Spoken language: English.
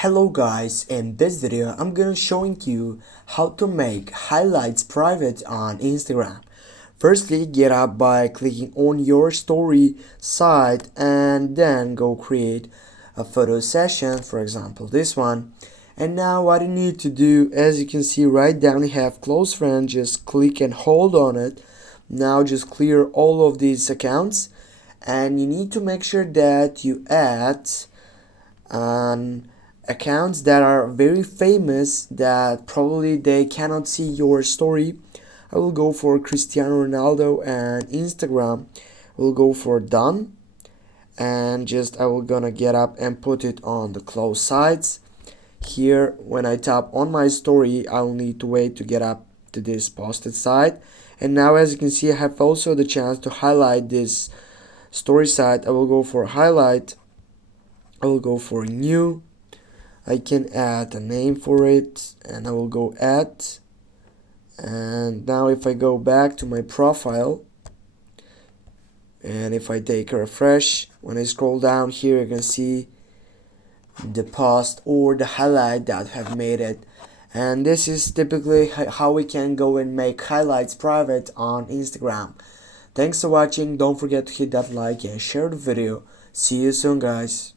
Hello guys, in this video I'm gonna showing you how to make highlights private on Instagram. Firstly, get up by clicking on your story site and then go create a photo session, for example this one. And now what you need to do, as you can see right down, you have close friend, just click and hold on it. Now just clear all of these accounts and you need to make sure that you add accounts that are very famous that probably they cannot see your story. I will go for Cristiano Ronaldo, and Instagram will go for done, and just I will gonna get up and put it on the close sites. Here when I tap on my story, I'll need to wait to get up to this posted site. And now as you can see, I have also the chance to highlight this story site. I will go for highlight, I will go for new, I can add a name for it, and I will go add. And now if I go back to my profile and if I take a refresh, when I scroll down here you can see the post or the highlight that have made it. And this is typically how we can go and make highlights private on Instagram. Thanks for watching. Don't forget to hit that like and share the video. See you soon guys.